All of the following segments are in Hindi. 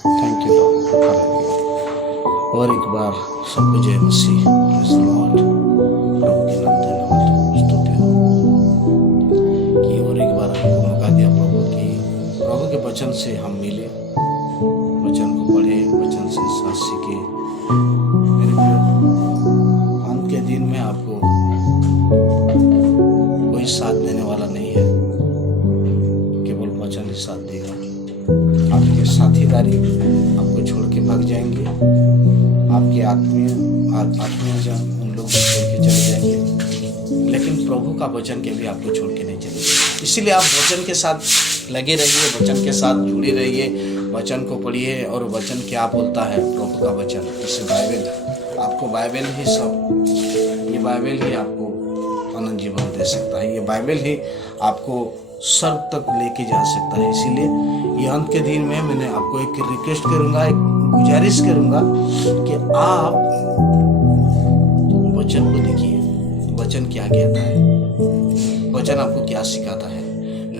Thank you Lord. और एक बार सबको जय मसीह। Praise the Lord. प्रभु के नाम धन्यवाद हो, स्तुति हो कि और एक बार हमको मौका दिया प्रभु की प्रभु के वचन से हम मिले, वचन को पढ़े, वचन से साथ सीखे। मेरे प्रियो, अंत के दिन में आपको कोई साथ देने वाला नहीं है, केवल वचन ही साथ देगा। आपके साथीदारी आपको छोड़ के भाग जाएंगे, आपके आत्मीय जन उन लोग को छोड़ के चले जाएंगे, लेकिन प्रभु का वचन के भी आपको छोड़ के नहीं चलेंगे। इसीलिए आप वचन के साथ लगे रहिए, वचन के साथ जुड़े रहिए, वचन को पढ़िए। और वचन क्या बोलता है, प्रभु का वचन, इससे बाइबल आपको, बाइबल ही सब, ये बाइबल ही आपको अनंत जीवन दे सकता है, ये बाइबल ही आपको स्वर्ग तक लेके जा सकता है। इसीलिए ये अंत के दिन में मैंने आपको एक रिक्वेस्ट करूंगा, एक गुजारिश करूंगा कि आप वचन को देखिए, वचन क्या कहता है, वचन आपको क्या सिखाता है,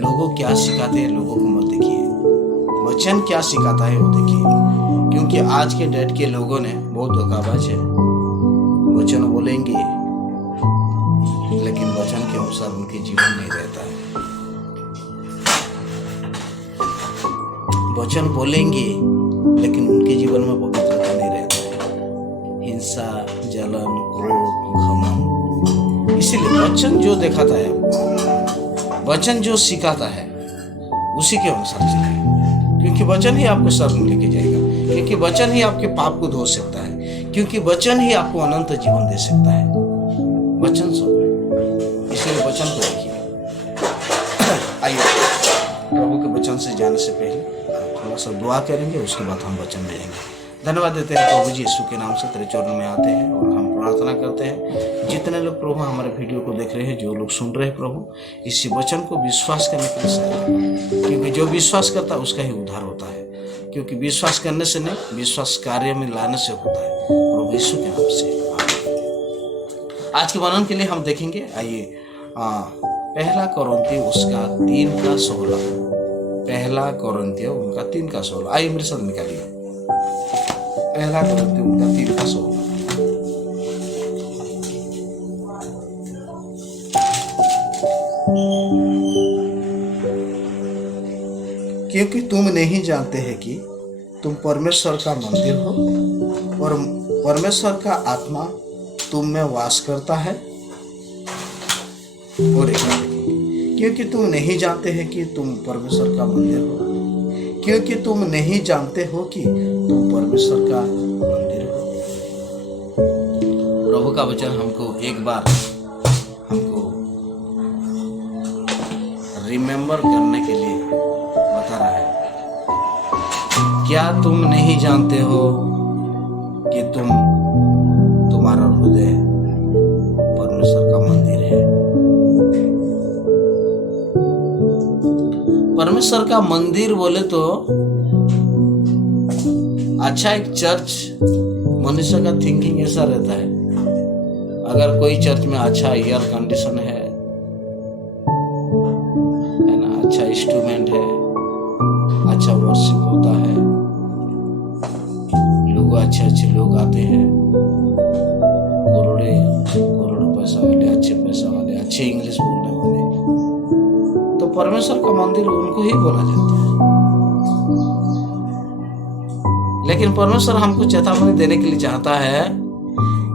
लोगों क्या सिखाते हैं, लोगों को मत देखिए, वचन क्या सिखाता है वो देखिए। क्योंकि आज के डेट के लोगों ने बहुत धोखाबाज है, वचन बोलेंगे लेकिन वचन के अनुसार उनके जीवन नहीं रहता है। वचन बोलेंगे लेकिन उनके जीवन में पवित्रता नहीं रहता है, हिंसा, जलन, क्रोध, घमंड। इसीलिए वचन जो दिखाता है, वचन जो सिखाता है, उसी के अनुसार चलिए। क्योंकि वचन ही आपको स्वर्ग में लेके जाएगा, क्योंकि वचन ही आपके पाप को धो सकता है, क्योंकि वचन ही आपको अनंत जीवन दे सकता है। वचन सब, इसलिए वचन को देखिए। आइए प्रभु के वचन से जाने से पहले थोड़ा सा दुआ करेंगे, उसके बाद हम वचन में जाएंगे। धन्यवाद देते हैं प्रभु जी, यीशु के नाम से तेरे चरणों में आते हैं और हम प्रार्थना करते हैं जितने लोग प्रभु हमारे वीडियो को देख रहे हैं, जो लोग सुन रहे हैं प्रभु, इसी वचन को विश्वास करने के लिए सहायता, क्योंकि जो विश्वास करता है उसका ही उद्धार होता है। क्योंकि विश्वास करने से नहीं, विश्वास कार्य में लाने से होता है। प्रभु यीशु के नाम से आज के वर्णन के लिए हम देखेंगे। आइए पहला कोरिन्थियों उसका 3:16, पहला कोरिन्थियों उनका 3:16। आइए मेरे साथ निकालिए, पहला कोरिन्थियों उनका 3:16। क्योंकि तुम नहीं जानते हैं कि तुम परमेश्वर का मंदिर हो और परमेश्वर का आत्मा तुम में वास करता है। और क्योंकि तुम नहीं जानते हैं कि तुम परमेश्वर का मंदिर हो, क्योंकि तुम नहीं जानते हो कि तुम परमेश्वर का मंदिर हो। प्रभु का वचन हमको एक बार हमको रिमेम्बर करने के लिए बता रहा है। क्या तुम नहीं जानते हो कि तुम्हारा हृदय परमेश्वर का मंदिर है। परमेश्वर का मंदिर बोले तो अच्छा, एक चर्च, मनुष्य का थिंकिंग ऐसा रहता है, अगर कोई चर्च में अच्छा एयर कंडीशन है ना, अच्छा इंस्ट्रूमेंट है, अच्छा वर्शिप होता है, लोग अच्छे लोग आते हैं, करोड़ों पैसा वाले, अच्छे पैसा वाले, अच्छे इंग्लिश बोलने वाले, तो परमेश्वर का मंदिर उनको ही बोला जाता है। लेकिन परमेश्वर हमको चेतावनी देने के लिए चाहता है,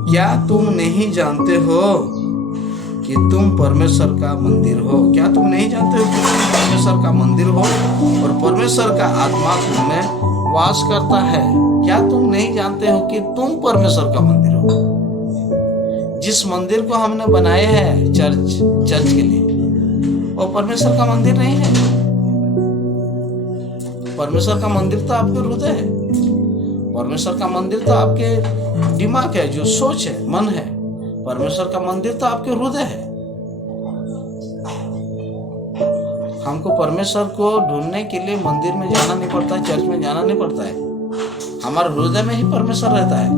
क्या तुम नहीं जानते हो कि तुम परमेश्वर का मंदिर हो। क्या तुम नहीं जानते हो कि तुम परमेश्वर का मंदिर हो और परमेश्वर का आत्मा तुम में वास करता है। क्या तुम नहीं जानते हो कि तुम परमेश्वर का मंदिर हो। जिस मंदिर को हमने बनाया है चर्च के लिए, वो परमेश्वर का मंदिर नहीं है। परमेश्वर का मंदिर तो आपके हृदय है, परमेश्वर का मंदिर तो आपके दिमाग है, जो सोच है, मन है। परमेश्वर का मंदिर तो आपके हृदय है। हमको परमेश्वर को ढूंढने के लिए मंदिर में जाना नहीं पड़ता है, चर्च में जाना नहीं पड़ता है, हमारे हृदय में ही परमेश्वर रहता है।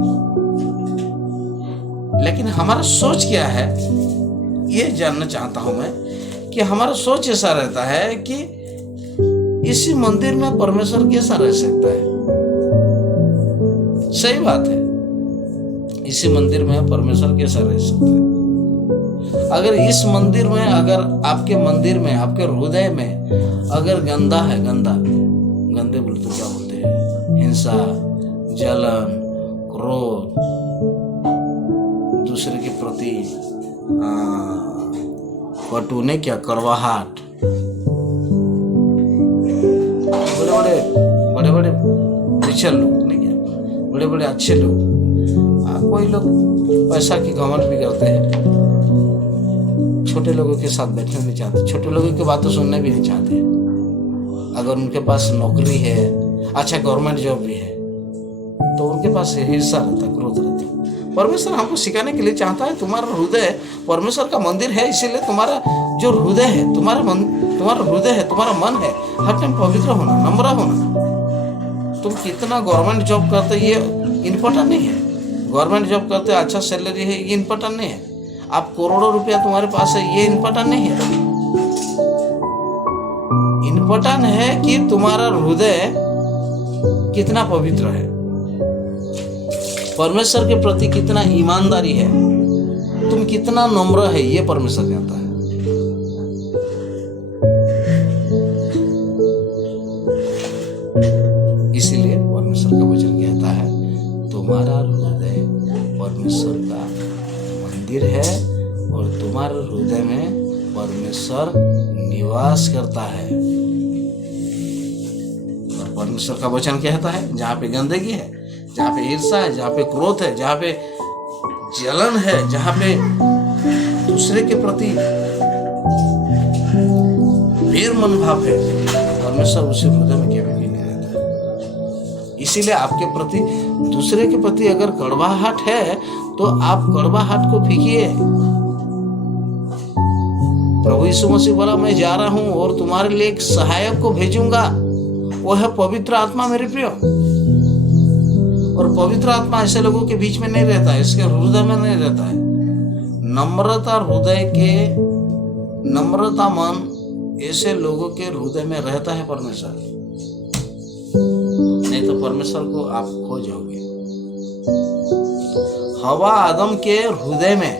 लेकिन हमारा सोच क्या है, ये जानना चाहता हूं मैं, कि हमारा सोच ऐसा रहता है कि इसी मंदिर में परमेश्वर कैसा रह सकता है। सही बात है, इसी मंदिर में परमेश्वर कैसा रह सकता है? अगर इस मंदिर में, अगर आपके मंदिर में, आपके हृदय में अगर गंदा है, गंदे बोलते तो क्या बोलते हैं, हिंसा, जलन, क्रोध, दूसरे के प्रति कटुने, क्या कड़वाहट, बड़े बड़े विचल लोग नहीं, क्या बड़े बड़े अच्छे लोग, कोई लोग पैसा की घमंड भी करते हैं, छोटे लोगों के साथ बैठना नहीं चाहते, छोटे लोगों की बातें सुनना भी नहीं चाहते। अगर उनके पास नौकरी है, अच्छा गवर्नमेंट जॉब भी है, तो उनके पास हिस्सा रहता, क्रोध रहता। परमेश्वर हमको सिखाने के लिए चाहता है, तुम्हारा हृदय परमेश्वर का मंदिर है, इसीलिए तुम्हारा जो हृदय है, तुम्हारा हृदय है, तुम्हारा मन है, हर टाइम पवित्र होना, नम्र होना। तुम कितना गवर्नमेंट जॉब करते ये इम्पोर्टेंट नहीं है, गवर्नमेंट जॉब करते अच्छा सैलरी है ये इम्पोर्टेंट नहीं है, आप करोड़ों रुपया तुम्हारे पास है ये इम्पोर्टेंट नहीं है। इम्पोर्टेंट है कि तुम्हारा हृदय कितना पवित्र है, परमेश्वर के प्रति कितना ईमानदारी है, तुम कितना नम्र है, ये परमेश्वर जानता है। इसीलिए परमेश्वर का वचन कहता है, तुम्हारा हृदय परमेश्वर का मंदिर है और तुम्हारे हृदय में परमेश्वर निवास करता है। और परमेश्वर का वचन कहता है, जहाँ पे गंदगी है, जहाँ पे ईर्ष्या है, जहाँ पे क्रोध है, जहाँ पे जलन है, जहाँ पे दूसरे के प्रति वीर मनोभाव है, परमेश्वर उसी हृदय में कभी भी नहीं रहता। इसीलिए आपके प्रति, दूसरे के प्रति अगर कड़वाहट है तो आप कड़वाहट को फीकिए। प्रभु यीशु मसीह बोला, मैं जा रहा हूं और तुम्हारे लिए एक सहायक को भेजूंगा, वो है पवित्र आत्मा मेरे प्रिय। और पवित्र आत्मा ऐसे लोगों के बीच में नहीं रहता है, इसके हृदय में नहीं रहता है। नम्रता हृदय के, नम्रता मन ऐसे लोगों के हृदय में रहता है परमेश्वर, नहीं तो परमेश्वर को आप खो जाओगे। हवा आदम के हृदय में,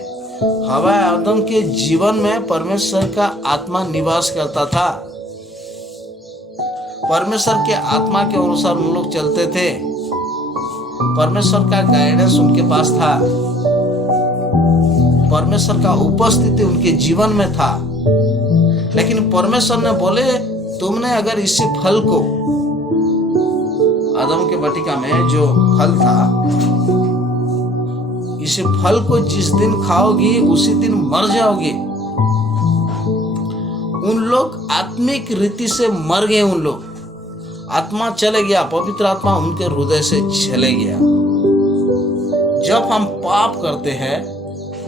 हवा आदम के जीवन में परमेश्वर का आत्मा निवास करता था। परमेश्वर के आत्मा के अनुसार उन लोग चलते थे, परमेश्वर का गाइडेंस उनके पास था, परमेश्वर का उपस्थिति उनके जीवन में था। लेकिन परमेश्वर ने बोले, तुमने अगर इसी फल को, आदम के वाटिका में जो फल था, इस फल को जिस दिन खाओगी उसी दिन मर जाओगी। उन लोग आत्मिक रीति से मर गए, उन लोग आत्मा चले गया, पवित्र आत्मा उनके हृदय से चले गया। जब हम पाप करते हैं,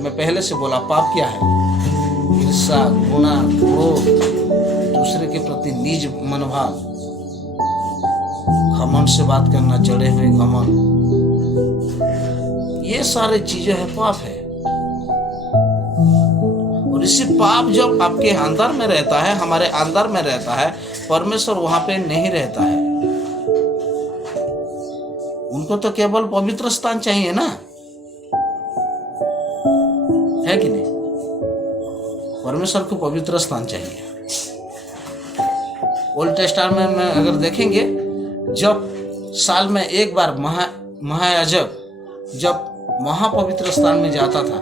मैं पहले से बोला पाप क्या है, ईर्ष्या, घृणा, क्रोध, दूसरे के प्रति नीच मनोभाव, घमंड से बात करना, चढ़े हुए घमंड, ये सारे चीजें हैं, पाप है। और इसी पाप जब आपके अंदर में रहता है, हमारे अंदर में रहता है, परमेश्वर वहां पे नहीं रहता है। उनको तो केवल पवित्र स्थान चाहिए ना, है कि नहीं? परमेश्वर को पवित्र स्थान चाहिए। ओल्ड टेस्टामेंट में अगर देखेंगे, जब साल में एक बार महायाजक जब महापवित्र स्थान में जाता था,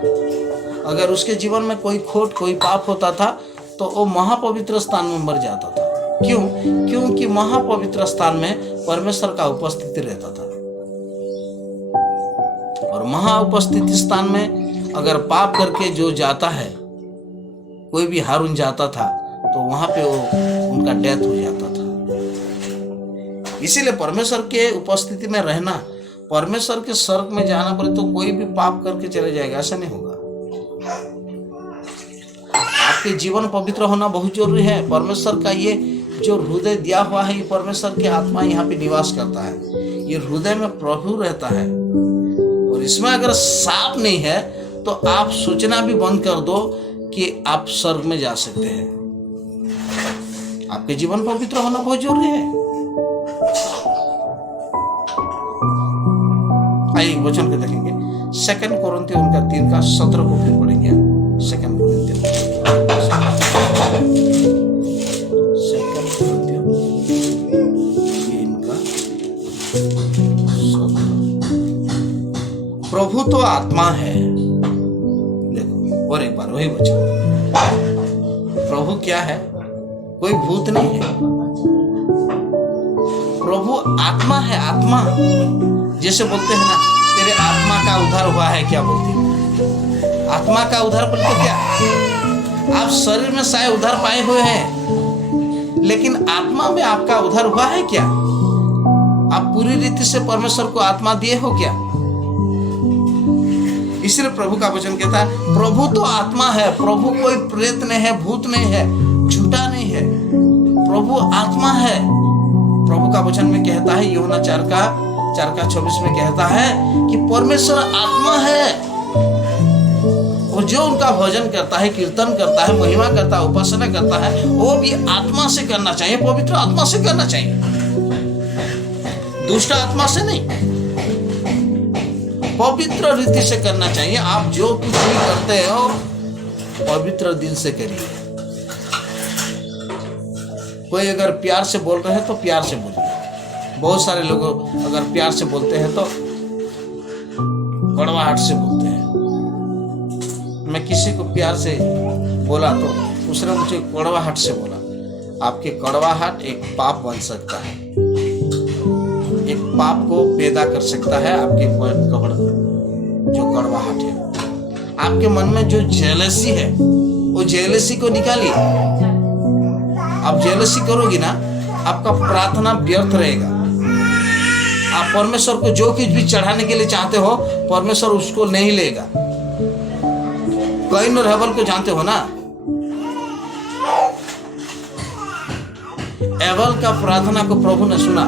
अगर उसके जीवन में कोई खोट, कोई पाप होता था, तो वो महापवित्र स्थान में मर जाता था। क्यों? क्योंकि महापवित्र स्थान में परमेश्वर का उपस्थिति रहता था। और महाउपस्थिति स्थान में अगर पाप करके जो जाता है, कोई भी हारून जाता था, तो वहां पे वो उनका डेथ हो जाता था। इसीलिए परमेश्वर के उपस्थिति में रहना, परमेश्वर के स्वर्ग में जाना पड़े तो कोई भी पाप करके चले जाएगा, ऐसा नहीं होगा। आपके जीवन पवित्र होना बहुत जरूरी है। परमेश्वर का ये जो हृदय दिया हुआ है, ये परमेश्वर की आत्मा यहाँ पे निवास करता है, ये हृदय में प्रभु रहता है। और इसमें अगर साफ नहीं है तो आप सोचना भी बंद कर दो कि आप स्वर्ग में जा सकते हैं। आपके जीवन पवित्र होना बहुत जरूरी है। आइए वचन को देखेंगे। 2 कोरिन्थियों उनका 3 का 17 को फिर पढ़ेंगे। 2 कोरिन्थियों 3 का 17। प्रभु तो आत्मा है। देखो और एक बार वही वचन, प्रभु क्या है? कोई भूत नहीं है। प्रभु आत्मा है। आत्मा जैसे बोलते हैं ना, तेरे आत्मा का उद्धार हुआ है, क्या बोलते हैं? आत्मा का उद्धार बोलते क्या? आप शरीर में शायद उद्धार पाए हुए हैं, लेकिन आत्मा में आपका उद्धार हुआ है क्या? आप पूरी रीति से परमेश्वर को आत्मा दिए हो क्या? इसलिए प्रभु का वचन कहता है प्रभु तो आत्मा है। प्रभु कोई प्रेत नहीं है, भूत नहीं है, झूठा नहीं है। प्रभु आत्मा है। प्रभु का वचन में कहता है, यूहन्ना 4 का 24 में कहता है कि परमेश्वर आत्मा है, और जो उनका भजन करता है, कीर्तन करता है, महिमा करता है, उपासना करता है, वो भी आत्मा से करना चाहिए, पवित्र आत्मा से करना चाहिए, दुष्ट आत्मा से नहीं, पवित्र रीति से करना चाहिए। आप जो कुछ भी करते हो पवित्र दिल से करिए। कोई अगर प्यार से बोल रहे हैं तो प्यार से बोलिए। बहुत सारे लोग अगर प्यार से बोलते हैं तो कड़वाहट से बोलते हैं। मैं किसी को प्यार से बोला तो उसने मुझे कड़वाहट से बोला। आपके कड़वाहट एक पाप बन सकता है, एक पाप को पैदा कर सकता है। आपके जो कड़वाहट है, आपके मन में जो जेलसी है, वो जेलसी को निकालिए। आप जेलसी करोगी ना, आपका प्रार्थना व्यर्थ रहेगा। आप परमेश्वर को जो कुछ भी चढ़ाने के लिए चाहते हो, परमेश्वर उसको नहीं लेगा। कैन और हेबेल को जानते हो ना? हेबेल का प्रार्थना को प्रभु ने सुना,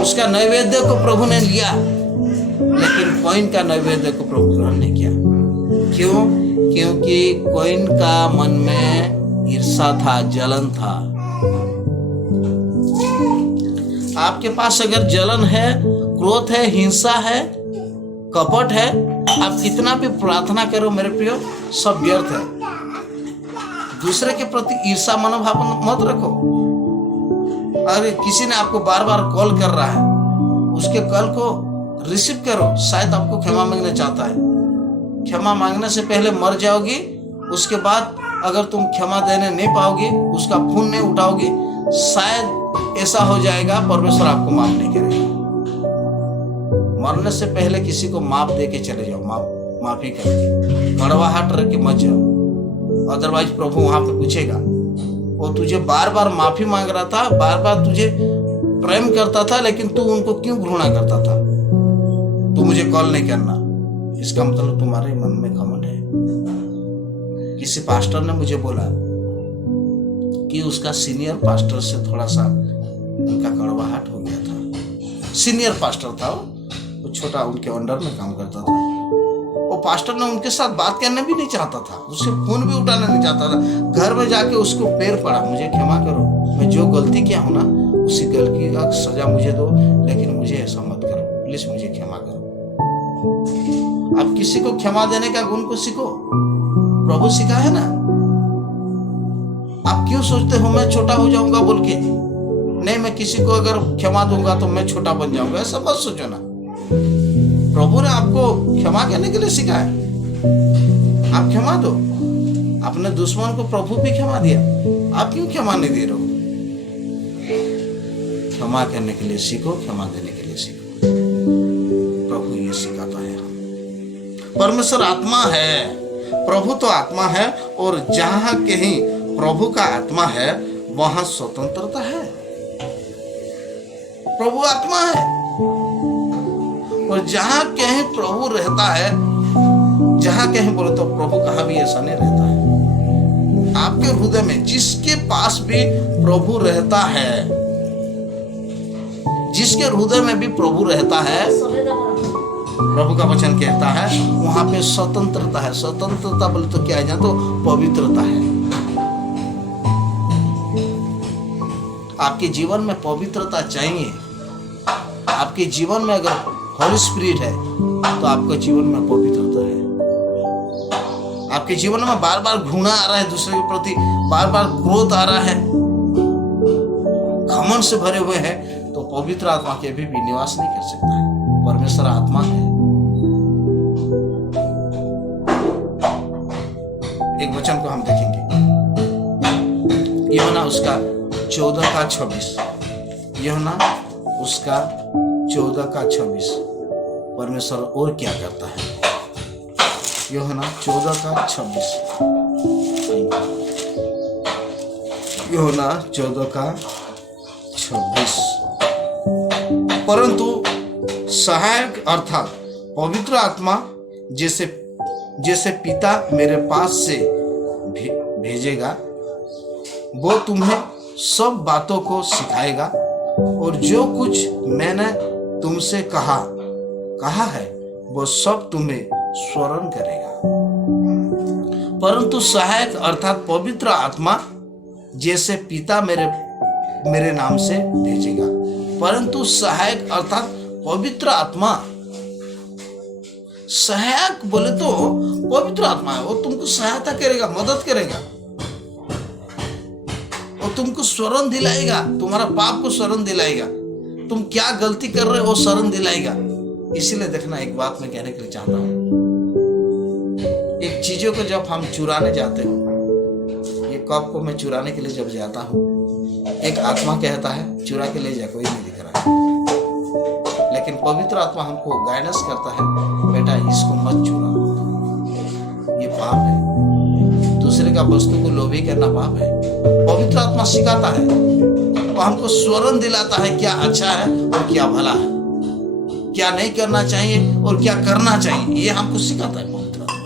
उसका नैवेद्य को प्रभु ने लिया, लेकिन कैन का नैवेद्य को प्रभु ग्रहण नहीं किया। क्यों? क्योंकि कैन का मन में ईर्ष्या था, जलन था। आपके पास अगर जलन है, क्रोध है, हिंसा है, कपट है, आप कितना भी प्रार्थना करो मेरे प्रियो, सब व्यर्थ है। दूसरे के प्रति ईर्ष्या मनोभाव मत रखो। अरे किसी ने आपको बार बार कॉल कर रहा है, उसके कॉल को रिसीव करो। शायद आपको क्षमा मांगना चाहता है। क्षमा मांगने से पहले मर जाओगी, उसके बाद अगर तुम क्षमा देने नहीं पाओगी, उसका खून नहीं उठाओगी, शायद ऐसा हो जाएगा परमेश्वर आपको माफ नहीं करेगा। मरने से पहले किसी को माफ दे के चले जाओ, माफी करके, कड़वाहट रख के मत जाओ। अदरवाइज प्रभु वहां पे पूछेगा, वो तुझे बार बार माफी मांग रहा था, बार बार तुझे प्रेम करता था, लेकिन तू उनको क्यों घृणा करता था? तू मुझे कॉल नहीं करना, इसका मतलब तुम्हारे मन में घमंड है। किसी पास्टर ने मुझे बोला कि उसका सीनियर पास्टर से थोड़ा सा उनका कड़वाहट हो गया था। सीनियर पास्टर था, वो छोटा उनके अंडर में काम करता था। वो पास्टर ने उनके साथ बात करने भी नहीं चाहता था, उससे फोन भी उठाना नहीं चाहता था। घर में जाके उसको पैर पड़ा, मुझे क्षमा करो, मैं जो गलती किया हूं ना, उसी गलती का सजा मुझे दो, लेकिन मुझे ऐसा मत करो, प्लीज मुझे क्षमा करो। आप किसी को क्षमा देने का गुण को सीखो, प्रभु सिखा है ना। आप क्यों सोचते हो मैं छोटा हो जाऊंगा बोल के? नहीं, मैं किसी को अगर क्षमा दूंगा तो मैं छोटा बन जाऊंगा, ऐसा मत सोचो ना। प्रभु ने आपको क्षमा करने के लिए सिखाया, आप क्षमा दो। अपने दुश्मन को प्रभु भी क्षमा दिया, आप क्यों क्षमा नहीं दे रहे हो? क्षमा करने के लिए सीखो, क्षमा देने के लिए सीखो। प्रभु ये सिखाता है। परमेश्वर आत्मा है, प्रभु तो आत्मा है, और जहां कहीं प्रभु का आत्मा है वहां स्वतंत्रता है। प्रभु आत्मा है, और जहां कहीं प्रभु रहता है, जहां कहीं बोले तो प्रभु कहाँ भी ऐसा नहीं रहता है। आपके हृदय में जिसके पास भी प्रभु रहता है, जिसके हृदय में भी प्रभु रहता है, प्रभु का वचन कहता है वहां पे स्वतंत्रता है। स्वतंत्रता बोले तो क्या है? तो पवित्रता है। आपके जीवन में पवित्रता चाहिए। आपके जीवन में अगर हॉली स्पिरिट है, तो आपका जीवन में पवित्रता है। आपके जीवन में बार बार घृणा आ रहा है, दूसरे के प्रति बार बार क्रोध आ रहा है, घमंड से भरे हुए हैं, तो पवित्र आत्मा के भी निवास नहीं कर सकता है। परमेश्वर आत्मा है। एक वचन को हम देखेंगे, यूहन्ना उसका 14:26। यूहन्ना उसका 14:26। परमेश्वर और क्या करता है? यूहन्ना 14:26। यूहन्ना 14:26। परंतु सहायक अर्थात पवित्र आत्मा जैसे पिता मेरे पास से भेजेगा, वो तुम्हें सब बातों को सिखाएगा और जो कुछ मैंने तुमसे कहा है वो सब तुम्हें स्मरण करेगा। परंतु सहायक अर्थात पवित्र आत्मा जैसे पिता मेरे नाम से भेजेगा। परंतु सहायक अर्थात पवित्र आत्मा, सहायक बोले तो पवित्र आत्मा है, वो तुमको सहायता करेगा, मदद करेगा, वो तुमको स्मरण दिलाएगा, तुम्हारा पाप को स्मरण दिलाएगा, तुम क्या गलती कर रहे हो स्मरण दिलाएगा। इसीलिए देखना, एक बात मैं कहने के लिए चाहता हूं, एक चीजों को जब हम चुराने जाते हो, ये कप को मैं चुराने के लिए जब जाता हूं, एक आत्मा कहता है चुरा के ले जा, कोई नहीं दिख रहा है, लेकिन पवित्र आत्मा हमको गाइडेंस करता है, बेटा इसको मत चुरा, ये पाप है। दूसरे का वस्तु को लोभी करना पाप है। पवित्र आत्मा सिखाता है, वो हमको स्मरण दिलाता है क्या अच्छा है और क्या भला है, क्या नहीं करना चाहिए और क्या करना चाहिए, ये हमको सिखाता है पवित्र आत्मा।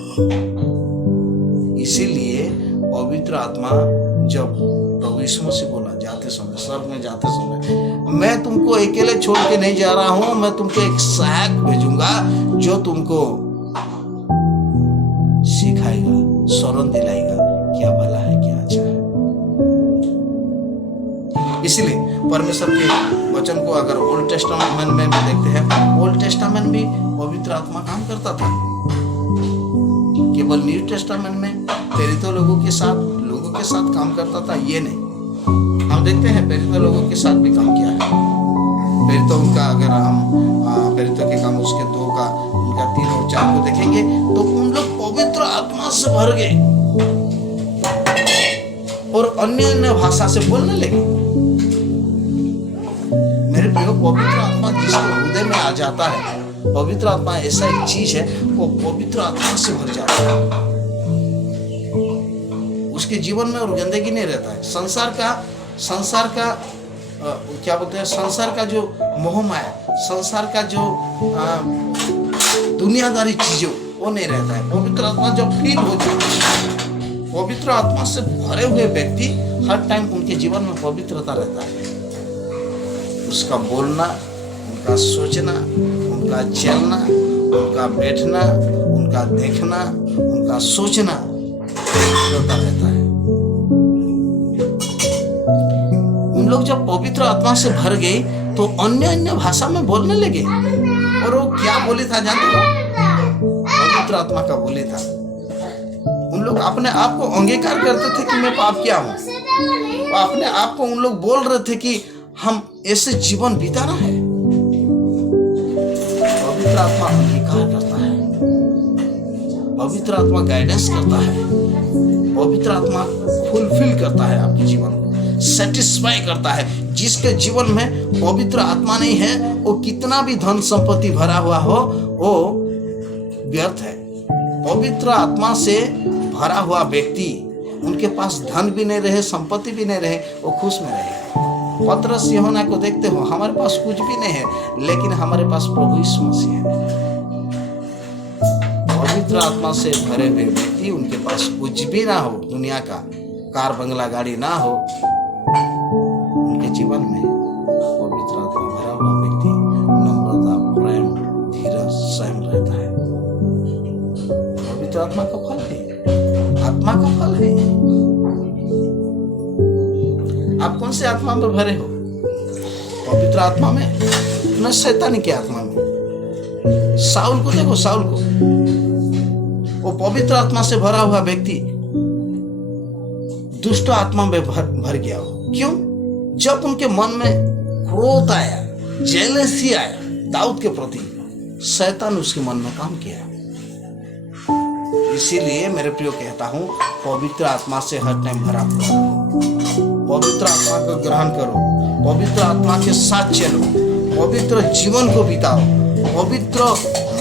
इसीलिए पवित्र आत्मा जब प्रभु यीशु मसीह बोला जाते समय, स्वर्ग में जाते समय, मैं तुमको अकेले छोड़ के नहीं जा रहा हूं, मैं तुमको एक सहायक भेजूंगा जो तुमको सिखाएगा, स्मरण दिलाएगा क्या भला है क्या अच्छा है। इसलिए परमेश्वर के वचन को अगर ओल्ड टेस्टामेंट में भी देखते हैं, ओल्ड टेस्टामेंट भी पवित्र आत्मा काम करता था। केवल न्यू टेस्टामेंट में प्रेरित लोगों के साथ काम करता था, ये नहीं। हम देखते हैं प्रेरित लोगों के साथ भी काम किया है। प्रेरितों का अगर हम प्रेरितों के काम उसके 2 का, उनका 3 और 4 को देखेंगे तो उन लोग पवित्र आत्मा से भर गए और अन्य भाषा से बोलने लगे। मेरे प्रिय, पवित्र आत्मा जिसके हृदय में आ जाता है, पवित्र आत्मा ऐसा एक चीज है, वो पवित्र आत्मा से भर जाता है, उसके जीवन में और गंदगी नहीं रहता है। संसार का क्या बोलते हैं, संसार का जो मोह माया, संसार का जो दुनियादारी चीजों, वो नहीं रहता है। पवित्र आत्मा जब फील हो जाता है, पवित्र आत्मा से भरे हुए व्यक्ति हर टाइम उनके जीवन में पवित्रता रहता है। उसका बोलना, उनका सोचना, उनका चलना, उनका बैठना, उनका देखना, उनका सोचना पवित्रता रहता है। उन लोग जब पवित्र आत्मा से भर गए तो अन्य भाषा में बोलने लगे। और वो क्या बोले था जानते हो? पवित्र आत्मा का बोले था। उन लोग अपने आप को अंगीकार करते थे कि मैं पाप किया हूं। अपने आप को उन लोग बोल रहे थे कि हम ऐसे जीवन बिताना है। पवित्र आत्मा अंगीकार करता है, पवित्र आत्मा गाइडेंस करता है, पवित्र आत्मा फुलफिल करता है आपके जीवन को, सेटिस्फाई करता है। जिसके जीवन में पवित्र आत्मा नहीं है, वो कितना भी धन संपत्ति भरा हुआ हो, वो व्यर्थ है। पवित्र आत्मा से भरा हुआ व्यक्ति, उनके पास धन भी नहीं रहे, संपत्ति भी नहीं रहे, वो खुश में रहेगा। पतरस यूहन्ना को देखते हो, हमारे पास कुछ भी नहीं है, लेकिन हमारे पास प्रभु यीशु मसीह है। पवित्र आत्मा से भरे हुए व्यक्ति, उनके पास कुछ भी ना हो, दुनिया का कार बंगला गाड़ी ना हो, उनके जीवन में पवित्र आत्मा भरा हुआ व्यक्ति नम्रता, प्रेम, धीरज, संयम रहता है। पवित्र आत्मा का फल है, आत्मा का फल है। आप कौन से आत्मा में भरे हो? पवित्र आत्मा में, न शैतानी की आत्मा में। साउल को देखो, साउल को, वो पवित्र आत्मा से भरा हुआ व्यक्ति दुष्ट आत्मा में भर गया हो। क्यों? जब उनके मन में क्रोध आया, जेलसी आया दाऊद के प्रति, शैतान उसके मन में काम किया। इसीलिए मेरे प्रियो कहता हूं, पवित्र आत्मा से हर टाइम भरा हुआ रहो, पवित्र आत्मा को ग्रहण करो, पवित्र आत्मा के साथ चलो, पवित्र जीवन को बिताओ, पवित्र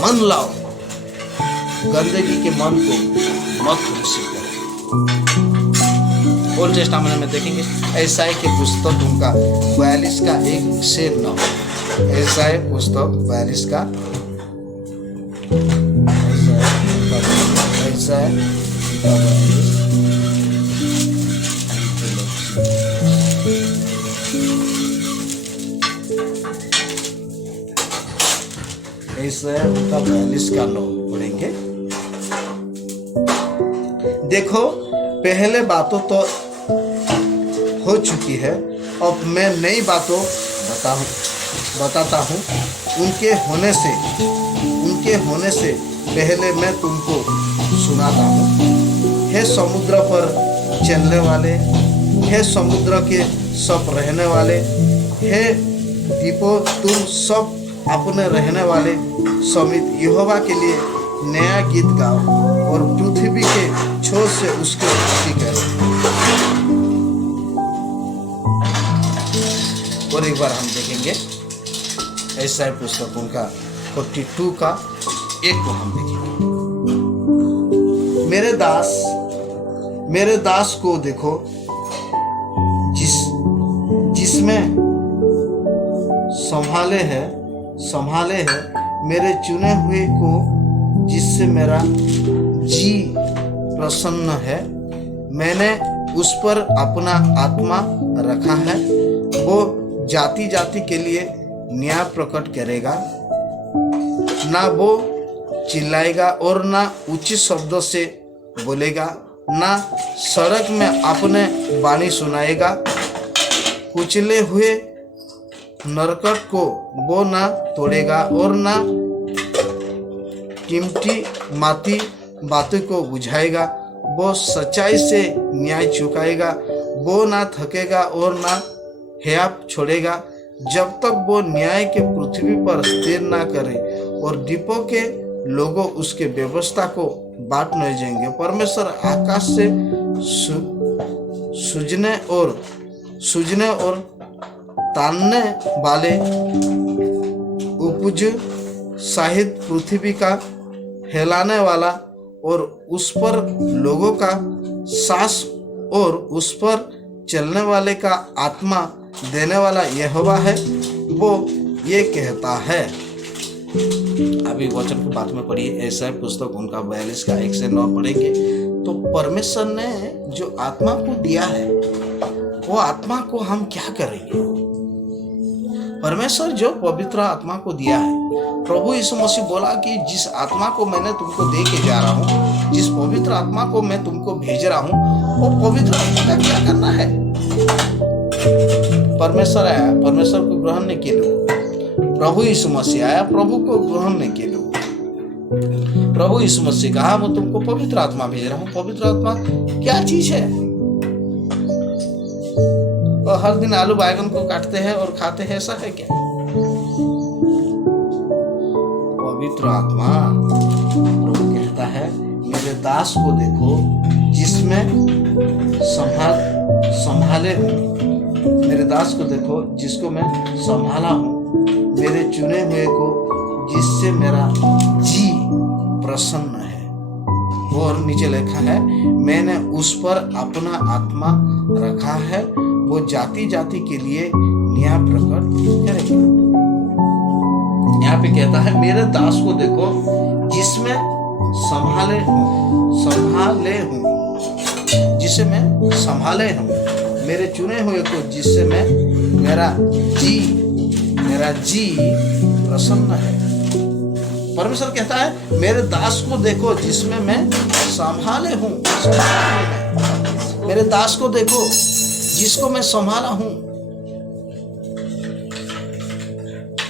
मन लाओ, गंदगी के मन को मत दूषित करो। ओल्ड टेस्टामेंट में देखेंगे एसाई की पुस्तक उनका 42 का 1 से 9, एसाई पुस्तक 42 का उनका 42 का 9 पढ़ेंगे। देखो, पहले बातों तो हो चुकी है, अब मैं नई बातों बताता हूँ। उनके होने से पहले मैं तुमको सुनाता हूँ। हे समुद्र पर चलने वाले, हे समुद्र के सब रहने वाले, हे द्वीपों तुम सब अपने रहने वाले समित यहोवा के लिए नया गीत गाओ और पृथ्वी के छोर से उसकी स्तुति करो। और एक बार हम देखेंगे एसाई पुस्तकों का 42 का 1 को हम देखेंगे। मेरे दास को देखो, जिसमें संभाले है मेरे चुने हुए को, जिससे मेरा जी प्रसन्न है। मैंने उस पर अपना आत्मा रखा है। वो जाति जाति के लिए न्याय प्रकट करेगा। ना वो चिल्लाएगा और ना उच्च शब्दों से बोलेगा, ना सड़क में अपने वाणी सुनाएगा। कुचले हुए नरकट को वो ना तोड़ेगा और ना कीमती माती बातों को बुझाएगा। वो सच्चाई से न्याय चुकाएगा। वो ना थकेगा और ना हियाव छोड़ेगा, जब तक वो न्याय के पृथ्वी पर स्थिर ना करे और द्वीपों के लोगों उसके व्यवस्था को बांट नहीं जाएंगे। परमेश्वर आकाश से सूझने और तानने वाले उपज साहित पृथ्वी का हिलाने वाला और उस पर लोगों का सांस और उस पर चलने वाले का आत्मा देने वाला यहोवा है। वो ये कहता है। अभी वचन की बात में पढ़िए, ऐसा पुस्तक उनका 42 का 1 से 9 पढ़ेंगे। तो परमेश्वर ने जो आत्मा को दिया है, वो आत्मा को हम क्या करेंगे? परमेश्वर जो पवित्र आत्मा को दिया है, प्रभु यीशु मसीह बोला कि जिस आत्मा को मैंने तुमको दे के जा रहा हूँ, जिस पवित्र आत्मा को मैं तुमको भेज रहा हूँ, वो पवित्र आत्मा का क्या करना है? परमेश्वर आया परमेश्वर को ग्रहण नहीं के लिए, प्रभु यीशु मसीह आया प्रभु को ग्रहण नहीं के लिए। प्रभु यीशु मसीह कहा मैं तुमको पवित्र आत्मा भेज रहा हूँ। पवित्र आत्मा क्या चीज है? और हर दिन आलू बैगन को काटते हैं और खाते हैं, ऐसा है क्या? पवित्र आत्मा प्रभु कहता है मेरे दास को देखो जिसमें संभाले हूँ। मेरे दास को देखो जिसको मैं संभाला हूँ, मेरे चुने हुए को जिससे मेरा जी प्रसन्न है। और नीचे लिखा है मैंने उस पर अपना आत्मा रखा है, वो जाति जाति के लिए न्याय प्रकट करेगा। यहाँ पे कहता है मेरे दास को देखो जिसमें संभाले हूँ, जिसे मैं संभाले हूँ, मेरे चुने हुए को जिससे मैं मेरा जी प्रसन्न है। परमेश्वर कहता है मेरे दास को देखो जिसमें मैं संभाले हूँ। मेरे दास को देखो जिसको मैं संभाला हूं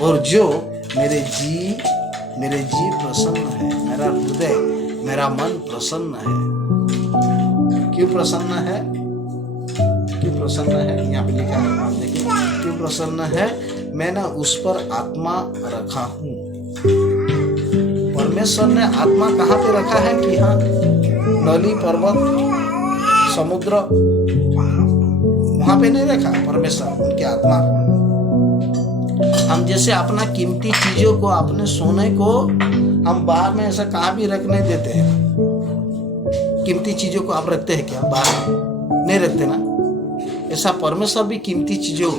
और जो मेरे जी मेरे जीव प्रसन्न है, मेरा हृदय, मेरा मन प्रसन्न है। क्यों प्रसन्न है? क्यों प्रसन्न है? यहाँ पे लिखा है, आप देखिए, क्यों प्रसन्न है? मैंने उस पर आत्मा रखा हूँ। परमेश्वर ने आत्मा कहाँ पे रखा है? कि हाँ, नली, पर्वत, समुद्र, वहां पे नहीं रखा परमेश्वर उनकी आत्मा को। हम जैसे अपना कीमती चीजों को, अपने सोने को हम बाहर में ऐसा कहाँ भी रख नहीं देते हैं। कीमती चीजों को आप रखते हैं क्या? बाहर नहीं रखते ना। ऐसा परमेश्वर भी कीमती चीजों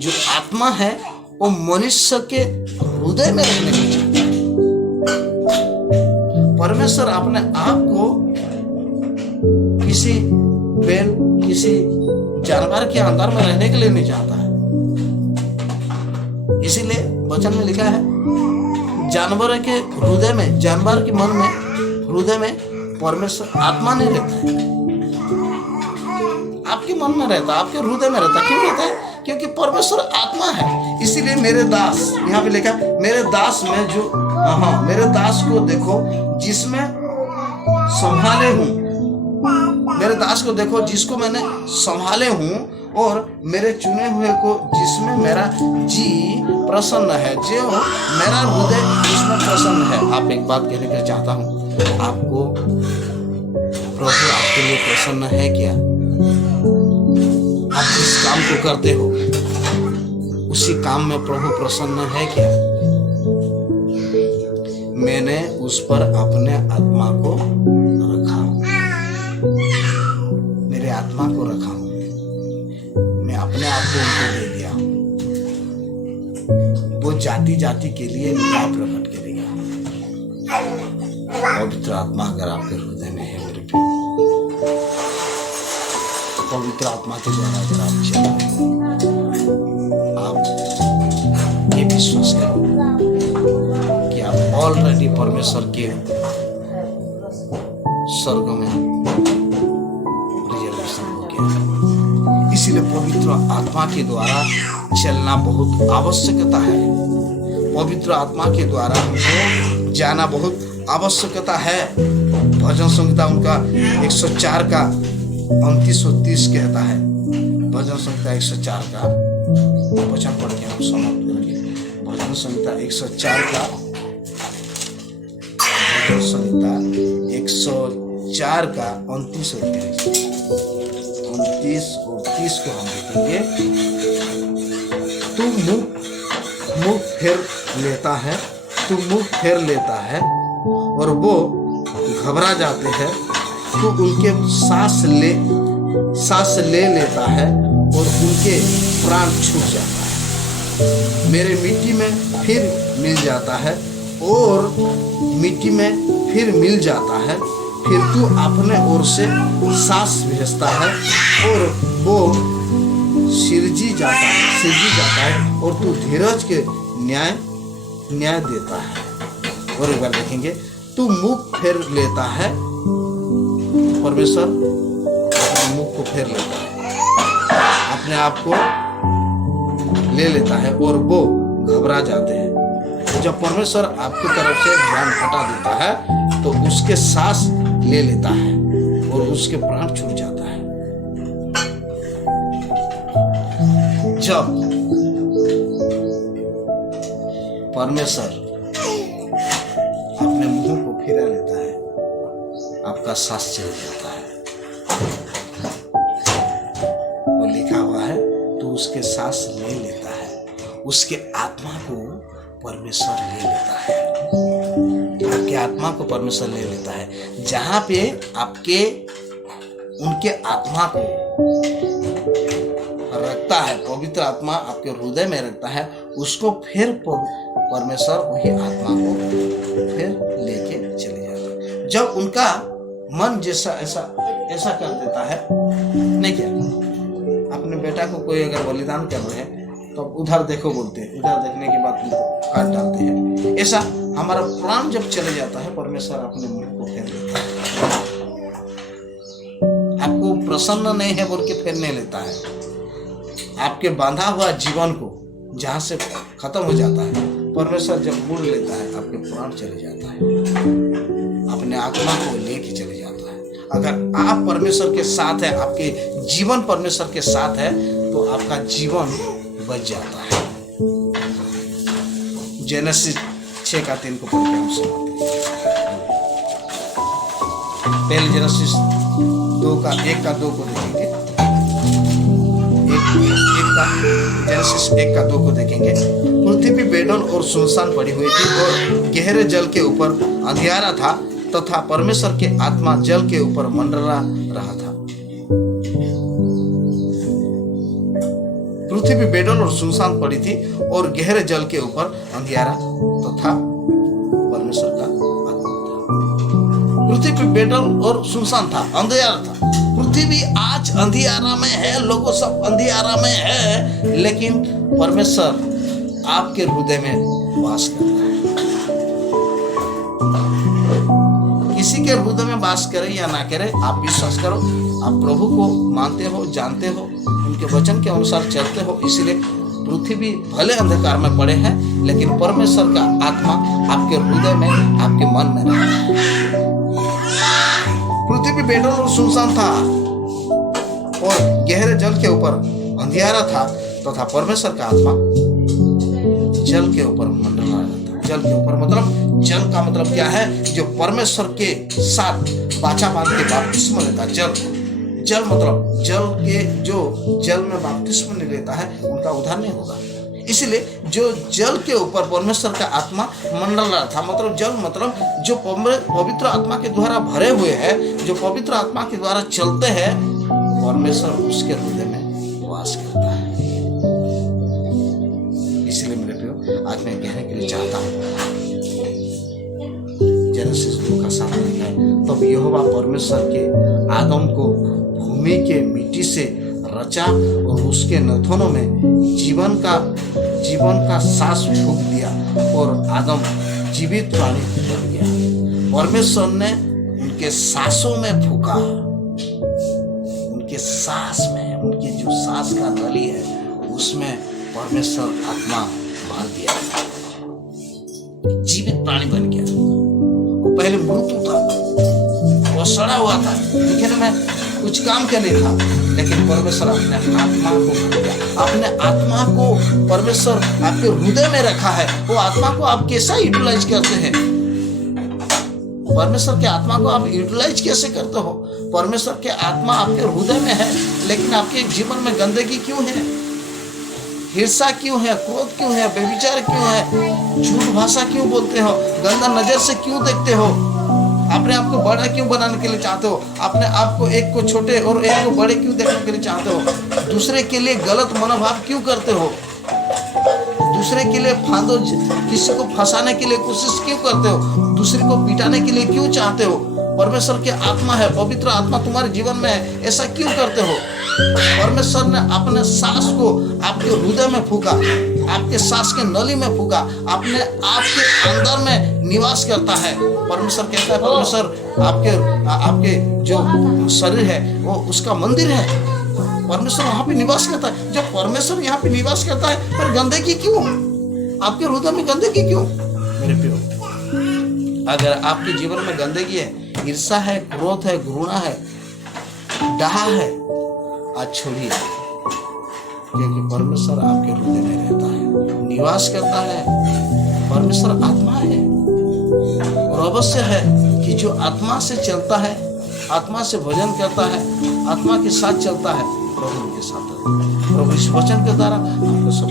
जो आत्मा है वो मनुष्य के हृदय में रखने को चाहता है। परमेश्वर अपने आप को किसी बैल, किसी जानवर के अंदर में रहने के लिए नहीं चाहता है। इसीलिए वचन में लिखा है, जानवर के हृदय में, जानवर के मन में, हृदय में परमेश्वर आत्मा नहीं रहता है। आपके मन में रहता, आपके हृदय में रहता। क्यों रहता है? क्योंकि परमेश्वर आत्मा है। इसीलिए मेरे दास, यहाँ पे लिखा, मेरे दास में जो, हाँ, मेरे दास को देखो जिसमें संभाले हूँ। मेरे दास को देखो जिसको मैंने संभाले हूँ, और मेरे चुने हुए को जिसमें मेरा जी प्रसन्न है, जो मेरा हृदय जिसमें प्रसन्न है। आप एक बात कहने का चाहता हूँ, आपको प्रभु आपके लिए प्रसन्न है क्या? आप जिस काम को करते हो उसी काम में प्रभु प्रसन्न है क्या? मैंने उस पर अपने आत्मा को रखा, मेरे आत्मा को रखा, मैं अपने आप को उनको दे दिया। वो जाति जाति के लिए न्याय प्रकट करेगा। पवित्र आत्मा अगर आपके हृदय में है मेरे प्रिय, पवित्र आत्मा के द्वारा अगर आप चल रहे हो, आप ये विश्वास करो कि आप ऑलरेडी परमेश्वर के स्वर्ग में रिजर्वेशन हो गया। इसीलिए पवित्र आत्मा के द्वारा चलना बहुत आवश्यकता है। पवित्र आत्मा के द्वारा हमको जाना बहुत आवश्यकता है। भजन संहिता उनका 104 का 29-30 कहता है। भजन संहिता 104 का वचन पढ़ के हम समाप्त करेंगे। भजन संहिता 104 का, भजन संहिता 104 का 29 और 30 को हम देखेंगे। तू मुंह फेर लेता है, तू मुंह फेर लेता है और वो घबरा जाते हैं। तू उनके सांस ले लेता है और उनके प्राण छूट जाता है। मेरे मिट्टी में फिर मिल जाता है और मिट्टी में फिर मिल जाता है। फिर तू अपने ओर से सांस भेजता है और वो सिरजी जाता है और तू धीरज के न्याय देता है। और एक बार देखेंगे, तू मुख फेर लेता है, परमेश्वर अपने मुख को फेर लेता है, अपने आप को ले लेता है और वो घबरा जाते हैं। जब परमेश्वर आपकी तरफ से ध्यान हटा देता है तो उसके सांस ले लेता है और उसके प्राण छूट जाता है। जब परमेश्वर अपने मुंह को फिरा लेता है, आपका सांस चल जाता है। वो लिखा हुआ है, तो उसके सांस ले लेता है, उसके आत्मा को परमेश्वर ले लेता है। आपके आत्मा को परमेश्वर ले लेता है। जहां पे आपके उनके आत्मा को रखता है, पवित्र आत्मा आपके हृदय में रखता है, उसको फिर परमेश्वर वही आत्मा को फिर लेके चले जाता है। जब उनका मन जैसा ऐसा कर देता है, नहीं क्या, अपने बेटा को कोई अगर बलिदान कर रहे हैं तो उधर देखो बोलते हैं, उधर देखने के बाद उनको काट डालते हैं। ऐसा हमारा प्राण जब चले जाता है, परमेश्वर अपने मुंह को फेर लेता है। आपको प्रसन्न नहीं है बोल के फेरने लेता है। आपके बांधा हुआ जीवन को जहां से खत्म हो जाता है, परमेश्वर जब मुड़ लेता है, आपके प्राण चले जाता है, अपने आत्मा को लेके चले जाता है। अगर आप परमेश्वर के साथ है, आपके जीवन परमेश्वर के साथ है, तो आपका जीवन बच जाता है। जेनेसिस 6:3 को पढ़ के हम सुनाते हैं। पहले जेनेसिस 1:2 को देखेंगे। जेनेसिस 1:2 को देखेंगे। पृथ्वी बेडौल और सुनसान पड़ी हुई थी और गहरे जल के ऊपर अंधियारा था तथा परमेश्वर के आत्मा जल के ऊपर मंडरा रहा था। पृथ्वी बेडौल और सुनसान पड़ी थी और गहरे जल के ऊपर अंधियारा तथा परमेश्वर का आत्मा था। पृथ्वी बेडौल और सुनसान था, अंधियारा था। पृथ्वी आज अंधियारा में है, लोगों सब अंधियारा में है, लेकिन परमेश्वर आपके हृदय में वास करता है। किसी के हृदय में वास करे या ना करे, आप विश्वास करो, आप प्रभु को मानते हो, जानते हो, उनके वचन के अनुसार चलते हो, इसलिए पृथ्वी भले अंधकार में पड़े हैं, लेकिन परमेश्वर का आत्मा आपके हृदय में, आपके मन में रहता है। पृथ्वी बेडौल और सुनसान था और गहरे जल के ऊपर अंधियारा था तथा परमेश्वर का आत्मा जल के ऊपर मंडरा रहता है। जल के ऊपर मतलब, जल का मतलब क्या है? जो परमेश्वर के साथ बाचा बांध के बपतिस्मा लेता है। जल मतलब जल के, जो जल में बपतिस्मा नहीं लेता है, उनका उद्धार नहीं होगा। इसलिए जो जल के ऊपर परमेश्वर का आत्मा मंडल रहा था, मतलब जल मतलब जो पवित्र आत्मा के द्वारा भरे हुए हैं, जो पवित्र आत्मा के द्वारा चलते हैं, परमेश्वर उसके हृदय में वास करता है। इसलिए मेरे प्रियो, आज मैं कहने के लिए चाहता हूँ, जेनेसिस 2:7 लिखा है, तब यहोवा परमेश्वर के आदम को भूमि के मिट्टी से रचा और उसके नथनों में जीवन का सांस फूंक दिया और आदम जीवित प्राणी बन गया। परमेश्वर ने उनके सांसों में फूंका, उनके सांस में, उनकी जो सांस का नली है, उसमें परमेश्वर आत्मा भर दिया, जीवित प्राणी बन गया। वो पहले मृत्यु था, वो सड़ा हुआ था, दिखने में कुछ काम के नहीं था, लेकिन परमेश्वर अपने आत्मा को भर दिया। अपने आत्मा को परमेश्वर आपके हृदय में रखा है। वो आत्मा को आप कैसा यूटिलाइज करते हैं? परमेश्वर के आत्मा को आप यूटिलाइज कैसे करते हो? परमेश्वर के आत्मा आपके हृदय में है, लेकिन आपके जीवन में गंदगी क्यों है? हिंसा क्यों है? क्रोध क्यों है? व्यभिचार क्यों है? झूठ भाषा क्यों बोलते हो? गंदा नजर से क्यों देखते हो? अपने आप को बड़ा क्यों बनाने के लिए चाहते हो? अपने आप को एक को छोटे और एक को बड़े क्यों देखने के लिए चाहते हो? दूसरे के लिए गलत मनोभाव क्यों करते हो? दूसरे के लिए फांदो, किसी को फंसाने के लिए कोशिश क्यों करते हो? दूसरे को पिटाने के लिए क्यों चाहते हो? परमेश्वर की आत्मा है, पवित्र आत्मा तुम्हारे जीवन में है, ऐसा क्यों करते हो? परमेश्वर ने अपने सांस को आपके हृदय में फूंका, आपके सांस के नली में फूंका, अपने आपके अंदर में निवास करता है। परमेश्वर कहता है, परमेश्वर आपके जो शरीर है वो उसका मंदिर है। परमेश्वर वहां पे निवास करता है। जब परमेश्वर यहाँ पे निवास करता है, पर गंदगी क्यों? आपके हृदय में गंदगी क्यों? मेरे प्रियो, अगर आपके जीवन में गंदगी है, ईर्ष्या है, क्रोध है, घृणा है, डाह है, आज छोड़िए, क्योंकि परमेश्वर आपके हृदय में रहता है, निवास करता है। परमेश्वर आत्मा है और अवश्य है कि जो आत्मा से चलता है, आत्मा से भजन करता है, आत्मा के साथ चलता है, प्रभु के साथ। प्रभु इस वचन के द्वारा हमको सब